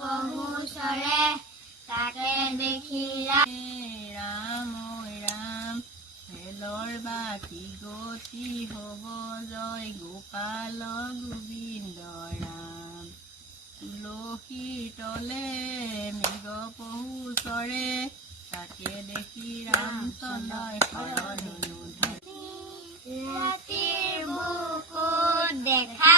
পহু চৰে তাকে দেখি ৰাম ৰাম ভেলৰ বাকী গতি হ'ব জয় গোপাল গোবিন্দ ৰাম তুলসীৰ তলে মৃগ পহু চৰে তাকে দেখি ৰামচন্দ্ৰই শৰণ ৰাতিৰ বুকুত দেখা